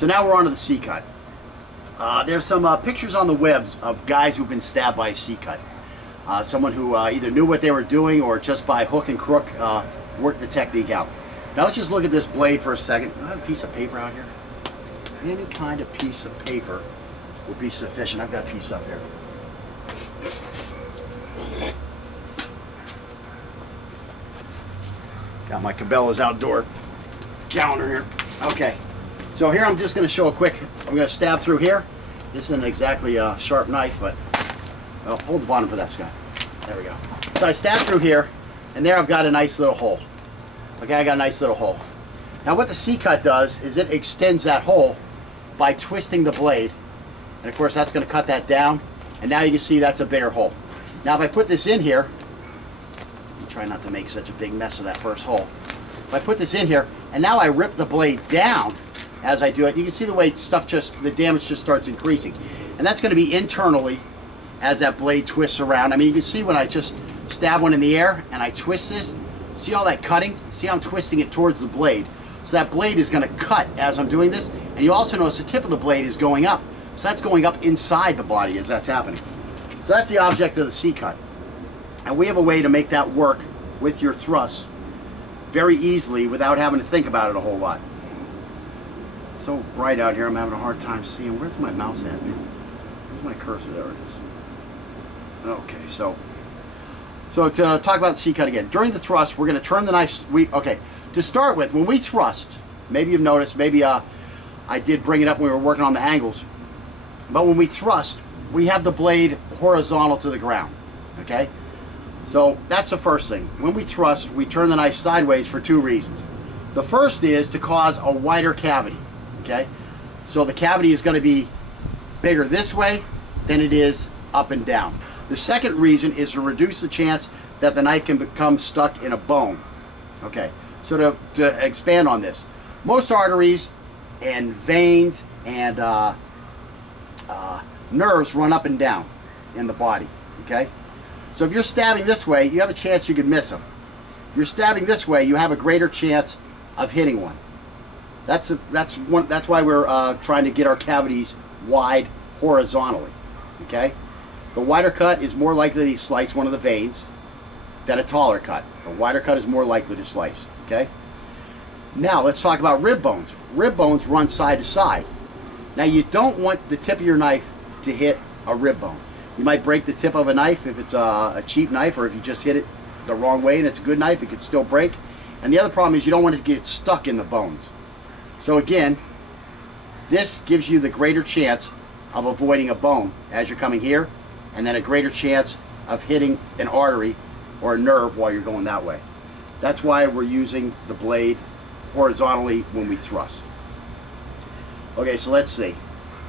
So now we're on to the C-cut. There's some pictures on the webs of guys who've been stabbed by a C-cut. Someone who either knew what they were doing or just by hook and crook worked the technique out. Now let's just look at this blade for a second. Do I have a piece of paper out here? Any kind of piece of paper would be sufficient. I've got a piece up here. Got my Cabela's outdoor calendar here. Okay, so here I'm just going to show a quick, I'm going to stab through here. This isn't exactly a sharp knife, but well, hold the bottom for that, Scott. There we go. So I stab through here, and there I've got a nice little hole. Okay, I got a nice little hole. Now what the C-cut does is it extends that hole by twisting the blade. And of course that's going to cut that down, and now you can see that's a bigger hole. Now if I put this in here, try not to make such a big mess of that first hole. If I put this in here, and now I rip the blade down as I do it, you can see the way the damage just starts increasing. And that's going to be internally as that blade twists around. I mean, you can see when I just stab one in the air and I twist this, see all that cutting? See how I'm twisting it towards the blade. So that blade is going to cut as I'm doing this. And you also notice the tip of the blade is going up. So that's going up inside the body as that's happening. So that's the object of the C-cut. And we have a way to make that work with your thrust very easily without having to think about it a whole lot. It's so bright out here, I'm having a hard time seeing. Where's my mouse at? Where's my cursor? There it is. Okay, so to talk about the C-cut again. During the thrust, we're going to turn the knife. Okay, to start with, when we thrust, maybe you've noticed, maybe I did bring it up when we were working on the angles, but when we thrust, we have the blade horizontal to the ground, okay? So that's the first thing. When we thrust, we turn the knife sideways for two reasons. The first is to cause a wider cavity, okay? So the cavity is going to be bigger this way than it is up and down. The second reason is to reduce the chance that the knife can become stuck in a bone, okay? So to expand on this, most arteries and veins and nerves run up and down in the body, okay? So if you're stabbing this way, you have a chance you could miss them. If you're stabbing this way, you have a greater chance of hitting one. That's why we're trying to get our cavities wide horizontally, okay? The wider cut is more likely to slice one of the veins than a taller cut. A wider cut is more likely to slice, okay? Now let's talk about rib bones. Rib bones run side to side. Now you don't want the tip of your knife to hit a rib bone. You might break the tip of a knife if it's a cheap knife, or if you just hit it the wrong way and it's a good knife, it could still break. And the other problem is you don't want it to get stuck in the bones. So again, this gives you the greater chance of avoiding a bone as you're coming here, and then a greater chance of hitting an artery or a nerve while you're going that way. That's why we're using the blade horizontally when we thrust. Okay, so let's see.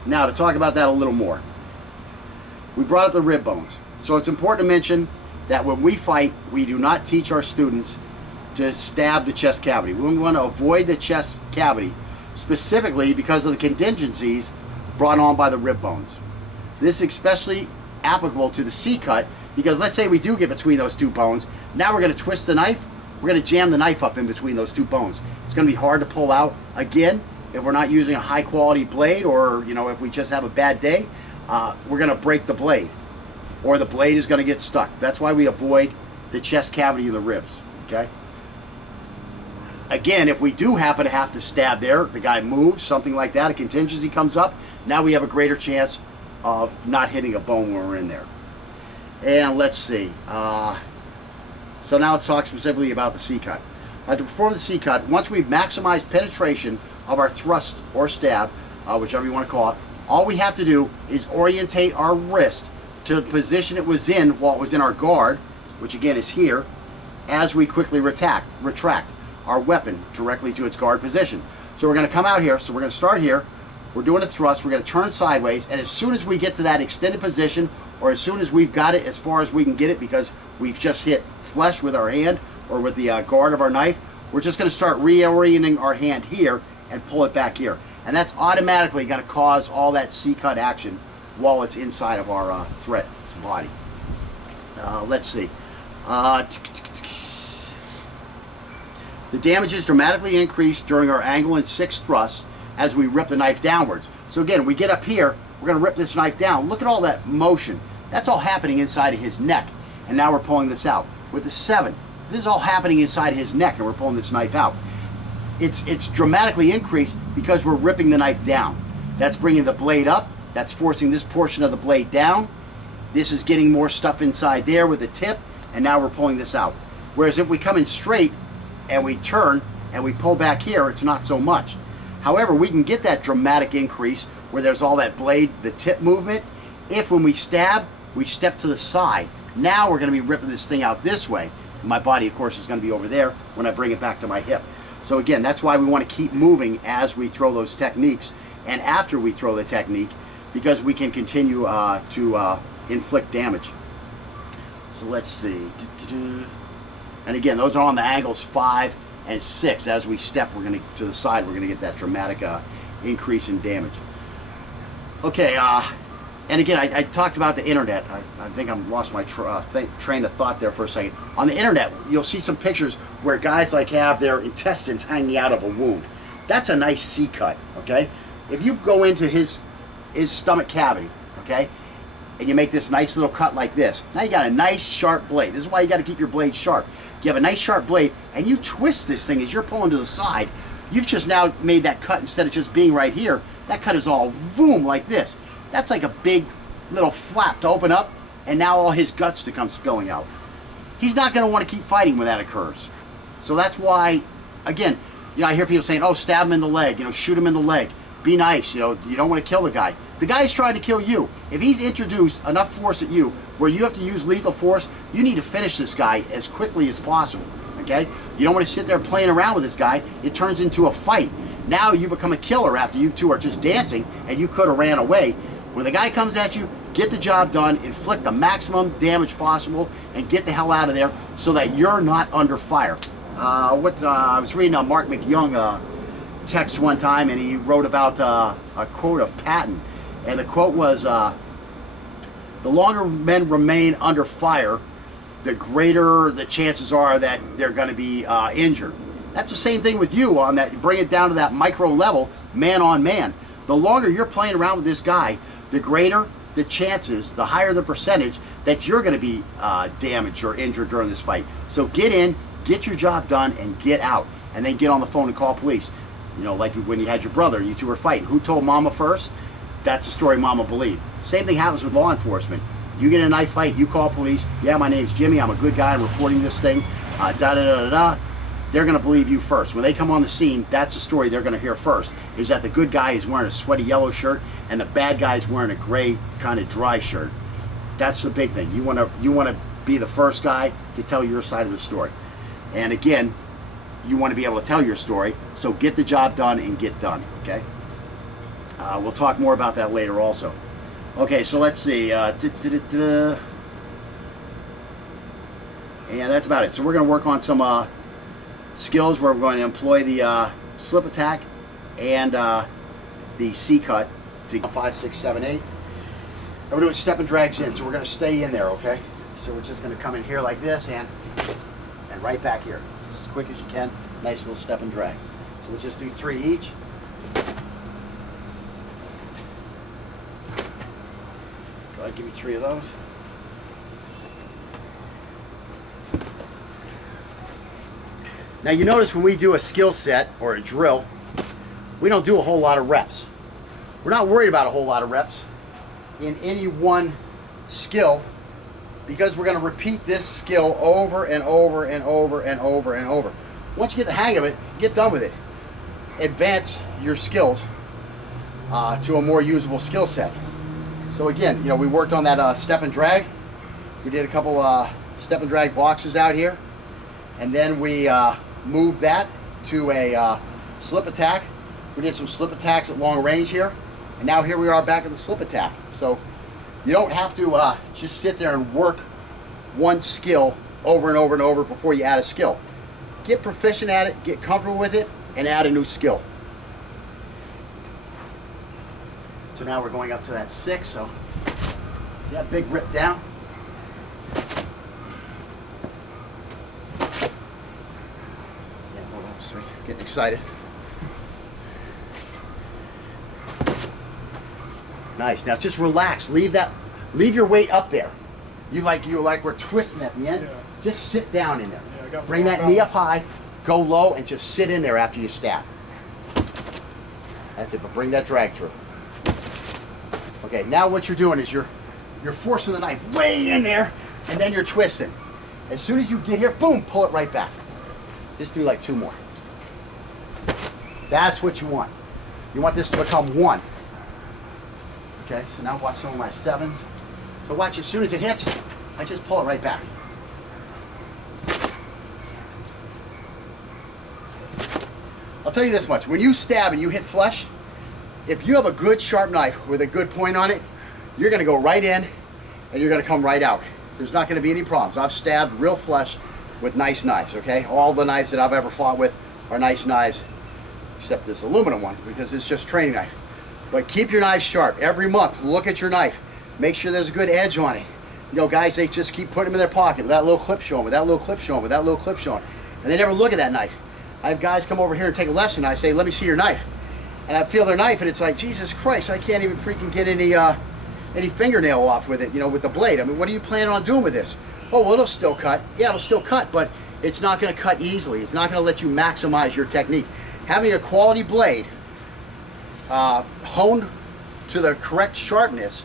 Now to talk about that a little more. We brought up the rib bones. So it's important to mention that when we fight, we do not teach our students to stab the chest cavity. We want to avoid the chest cavity, specifically because of the contingencies brought on by the rib bones. This is especially applicable to the C-cut, because let's say we do get between those two bones. Now we're going to twist the knife. We're going to jam the knife up in between those two bones. It's going to be hard to pull out. Again, if we're not using a high quality blade, or if we just have a bad day, we're going to break the blade, or the blade is going to get stuck. That's why we avoid the chest cavity and the ribs, okay? Again, if we do happen to have to stab there, the guy moves, something like that, a contingency comes up, now we have a greater chance of not hitting a bone when we're in there. And let's see. So now let's talk specifically about the C-cut. To perform the C-cut, once we've maximized penetration of our thrust or stab, whichever you want to call it, all we have to do is orientate our wrist to the position it was in while it was in our guard, which again is here, as we quickly retract our weapon directly to its guard position. So we're going to come out here, so we're going to start here, we're doing a thrust, we're going to turn sideways, and as soon as we get to that extended position, or as soon as we've got it as far as we can get it because we've just hit flesh with our hand or with the guard of our knife, we're just going to start reorienting our hand here and pull it back here. And that's automatically going to cause all that C-cut action while it's inside of our threat's body. Let's see. The damage is dramatically increased during our angle and sixth thrust as we rip the knife downwards. So again, we get up here, we're going to rip this knife down. Look at all that motion. That's all happening inside of his neck. And now we're pulling this out. With the 7, this is all happening inside his neck, and we're pulling this knife out. It's dramatically increased because we're ripping the knife down. That's bringing the blade up. That's forcing this portion of the blade down. This is getting more stuff inside there with the tip, and now we're pulling this out. Whereas if we come in straight and we turn and we pull back here, it's not so much. However, we can get that dramatic increase where there's all that blade, the tip movement, if when we stab, we step to the side. Now we're going to be ripping this thing out this way. My body, of course, is going to be over there when I bring it back to my hip. So again, that's why we want to keep moving as we throw those techniques and after we throw the technique, because we can continue to inflict damage. So let's see. And again, those are on the angles 5 and 6. As we step, we're going to the side, we're going to get that dramatic increase in damage. Okay, and again, I talked about the internet. I think I lost my train of thought there for a second. On the internet, you'll see some pictures where guys like have their intestines hanging out of a wound. That's a nice C cut, okay? If you go into his stomach cavity, okay, and you make this nice little cut like this, now you got a nice sharp blade. This is why you got to keep your blade sharp. You have a nice sharp blade, and you twist this thing as you're pulling to the side. You've just now made that cut, instead of just being right here, that cut is all boom like this. That's like a big little flap to open up, and now all his guts to come spilling out. He's not going to want to keep fighting when that occurs. So that's why, again, you know, I hear people saying, oh, stab him in the leg, you know, shoot him in the leg. Be nice, you know, you don't want to kill the guy. The guy's trying to kill you. If he's introduced enough force at you where you have to use lethal force, you need to finish this guy as quickly as possible, okay? You don't want to sit there playing around with this guy. It turns into a fight. Now you become a killer after you two are just dancing, and you could have ran away. When the guy comes at you, get the job done, inflict the maximum damage possible, and get the hell out of there so that you're not under fire. I was reading a Mark McYoung text one time, and he wrote about a quote of Patton. And the quote was, the longer men remain under fire, the greater the chances are that they're going to be injured. That's the same thing with you on that. Bring it down to that micro level, man on man. The longer you're playing around with this guy, the greater the chances, the higher the percentage that you're going to be damaged or injured during this fight. So get in, get your job done, and get out. And then get on the phone and call police. You know, like when you had your brother, you two were fighting. Who told Mama first? That's the story Mama believed. Same thing happens with law enforcement. You get in a knife fight, you call police. Yeah, my name's Jimmy. I'm a good guy. I'm reporting this thing. Da-da-da-da-da. They're going to believe you first. When they come on the scene, that's the story they're going to hear first, is that the good guy is wearing a sweaty yellow shirt and the bad guy is wearing a gray kind of dry shirt. That's the big thing. You want to be the first guy to tell your side of the story. And again, you want to be able to tell your story, so get the job done and get done, okay? We'll talk more about that later also. Okay, so let's see. And that's about it. So we're going to work on some skills where we're going to employ the slip attack and the C cut to 5, 6, 7, 8. And we're doing step and drags in, so we're going to stay in there, okay? So we're just going to come in here like this and right back here. As quick as you can. Nice little step and drag. So we'll just do 3 each. Go ahead, give me 3 of those. Now you notice when we do a skill set or a drill, we don't do a whole lot of reps. We're not worried about a whole lot of reps in any one skill, because we're going to repeat this skill over and over and over and over and over. Once you get the hang of it, get done with it. Advance your skills to a more usable skill set. So again, you know, we worked on that step and drag. We did a couple step and drag boxes out here, and then we moved that to a slip attack. We did some slip attacks at long range here, and now here we are back at the slip attack. So you don't have to just sit there and work one skill over and over and over before you add a skill. Get proficient at it, get comfortable with it, and add a new skill. So now we're going up to that 6, so see that big rip down? Yeah, hold on, sorry, getting excited. Nice. Now just relax. Leave your weight up there. You like we're twisting at the end. Yeah. Just sit down in there. Yeah, bring that knee up high, go low, and just sit in there after you stab. That's it, but bring that drag through. Okay, now what you're doing is you're forcing the knife way in there, and then you're twisting. As soon as you get here, boom, pull it right back. Just do like 2 more. That's what you want. You want this to become 1. Okay, so now watch some of my 7s. So watch, as soon as it hits, I just pull it right back. I'll tell you this much, when you stab and you hit flush, if you have a good sharp knife with a good point on it, you're gonna go right in and you're gonna come right out. There's not gonna be any problems. I've stabbed real flush with nice knives, okay? All the knives that I've ever fought with are nice knives, except this aluminum one, because it's just training knife. But keep your knife sharp. Every month, look at your knife. Make sure there's a good edge on it. You know, guys, they just keep putting them in their pocket with that little clip showing, with that little clip showing, with that little clip showing. And they never look at that knife. I have guys come over here and take a lesson. I say, let me see your knife. And I feel their knife, and it's like, Jesus Christ, I can't even freaking get any fingernail off with it, you know, with the blade. I mean, what are you planning on doing with this? Oh, well, it'll still cut. Yeah, it'll still cut, but it's not going to cut easily. It's not going to let you maximize your technique. Having a quality blade honed to the correct sharpness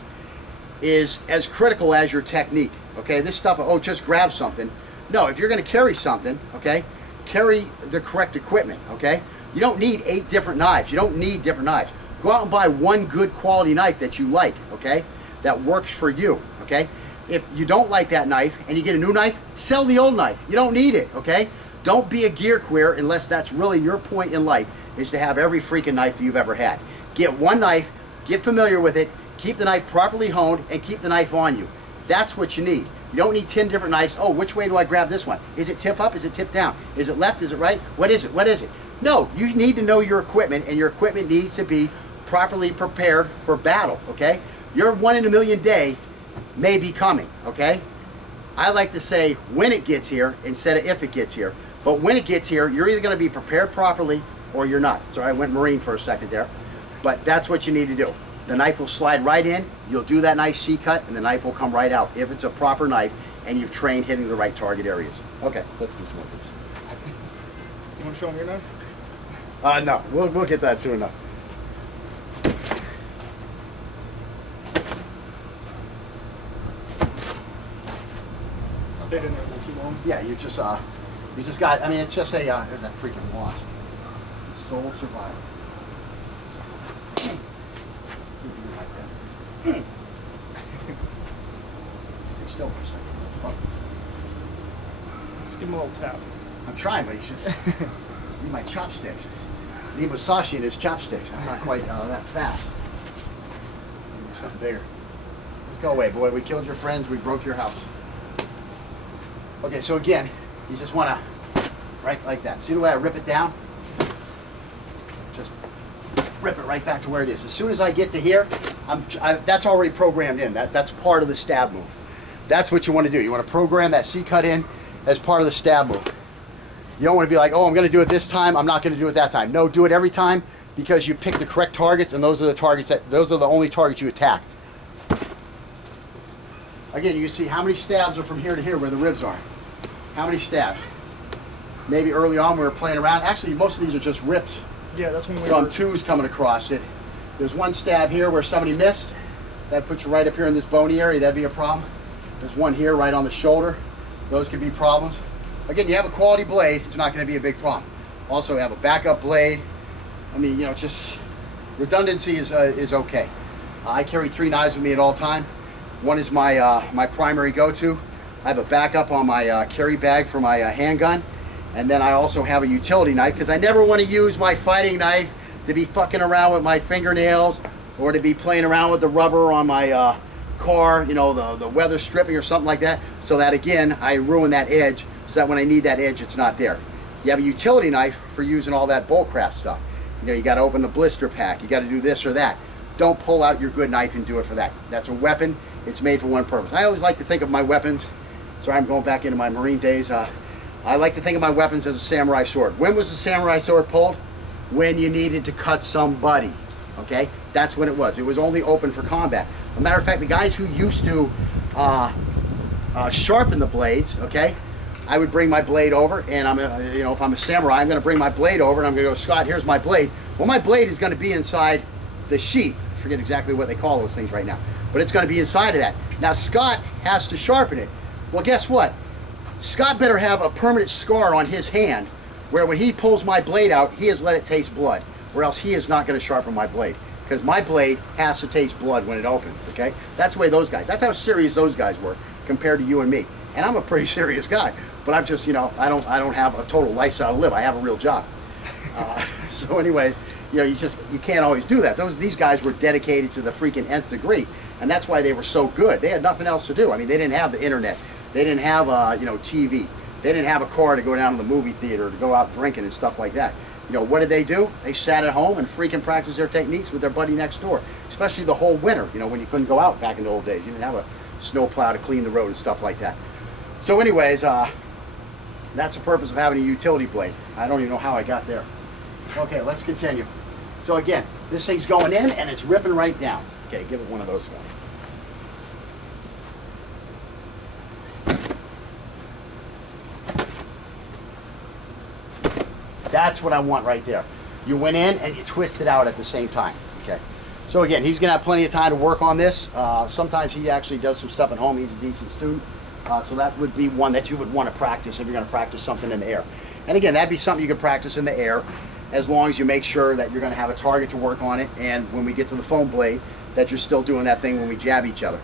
is as critical as your technique. Okay, this stuff, oh, just grab something. No, if you're going to carry something, okay, carry the correct equipment. Okay, you don't need 8 different knives. You don't need different knives. Go out and buy one good quality knife that you like. Okay, that works for you. Okay, if you don't like that knife and you get a new knife, sell the old knife. You don't need it. Okay, don't be a gear queer unless that's really your point in life, is to have every freaking knife you've ever had. Get one knife, get familiar with it, keep the knife properly honed, and keep the knife on you. That's what you need. You don't need 10 different knives. Oh, which way do I grab this one? Is it tip up? Is it tip down? Is it left? Is it right? What is it? What is it? No, you need to know your equipment, and your equipment needs to be properly prepared for battle, okay? Your 1 in a million day may be coming, okay? I like to say when it gets here instead of if it gets here. But when it gets here, you're either going to be prepared properly or you're not. Sorry, I went Marine for a second there. But that's what you need to do. The knife will slide right in, you'll do that nice C-cut, and the knife will come right out if it's a proper knife and you've trained hitting the right target areas. Okay, let's do some more tips. You want to show them your knife? No, we'll get that soon enough. Stayed in there a little too long. Yeah, you just got, I mean, it's just a, there's that freaking wasp. Sole survivor. Stay still for a second. Fuck. Just give him a little tap. I'm trying, but he's just need my chopsticks. Need Musashi in his chopsticks. I'm not quite that fast. Maybe something bigger. Let's go away, boy. We killed your friends. We broke your house. Okay, so again, you just want to right like that. See the way I rip it down? Just rip it right back to where it is. As soon as I get to here, that's already programmed in. That's part of the stab move. That's what you want to do. You want to program that C-cut in as part of the stab move. You don't want to be like, oh, I'm going to do it this time, I'm not going to do it that time. No, do it every time, because you pick the correct targets, and those are the only targets you attack. Again, you can see how many stabs are from here to here where the ribs are. How many stabs? Maybe early on we were playing around. Actually, most of these are just rips. Yeah, that's when we from were... twos coming across it. There's one stab here where somebody missed. That puts you right up here in this bony area. That'd be a problem. There's one here right on the shoulder. Those could be problems. Again, you have a quality blade, it's not going to be a big problem. Also have a backup blade. I mean, you know, just redundancy is okay. I carry 3 knives with me at all time. One is my my primary go-to. I have a backup on my carry bag for my handgun. And then I also have a utility knife, because I never want to use my fighting knife to be fucking around with my fingernails, or to be playing around with the rubber on my car, you know, the weather stripping or something like that, so that again, I ruin that edge, so that when I need that edge, it's not there. You have a utility knife for using all that bullcrap stuff. You know, you got to open the blister pack, you got to do this or that. Don't pull out your good knife and do it for that. That's a weapon, it's made for one purpose. I always like to think of my weapons, sorry, I'm going back into my Marine days, I like to think of my weapons as a samurai sword. When was the samurai sword pulled? When you needed to cut somebody. Okay, that's when it was. It was only open for combat. As a matter of fact, the guys who used to sharpen the blades, okay, I would bring my blade over, and if I'm a samurai, I'm going to bring my blade over, and I'm going to go, Scott, here's my blade. Well, my blade is going to be inside the sheath. I forget exactly what they call those things right now, but it's going to be inside of that. Now, Scott has to sharpen it. Well, guess what? Scott better have a permanent scar on his hand where when he pulls my blade out, he has let it taste blood, or else he is not going to sharpen my blade, because my blade has to taste blood when it opens, okay? That's the way those guys, that's how serious those guys were compared to you and me. And I'm a pretty serious guy, but I'm just, I don't have a total lifestyle to live. I have a real job. So anyways, you can't always do that. These guys were dedicated to the freaking nth degree, and that's why they were so good. They had nothing else to do. I mean, they didn't have the internet. They didn't have, TV. They didn't have a car to go down to the movie theater, to go out drinking and stuff like that. What did they do? They sat at home and freaking practiced their techniques with their buddy next door, especially the whole winter, when you couldn't go out back in the old days. You didn't have a snow plow to clean the road and stuff like that. So anyways, that's the purpose of having a utility blade. I don't even know how I got there. Okay, let's continue. So again, this thing's going in and it's ripping right down. Okay, give it one of those guys. That's what I want right there. You went in and you twist it out at the same time. Okay. So again, he's going to have plenty of time to work on this. Sometimes he actually does some stuff at home. He's a decent student. So that would be one that you would want to practice if you're going to practice something in the air. And again, that'd be something you could practice in the air as long as you make sure that you're going to have a target to work on it, and when we get to the foam blade, that you're still doing that thing when we jab each other.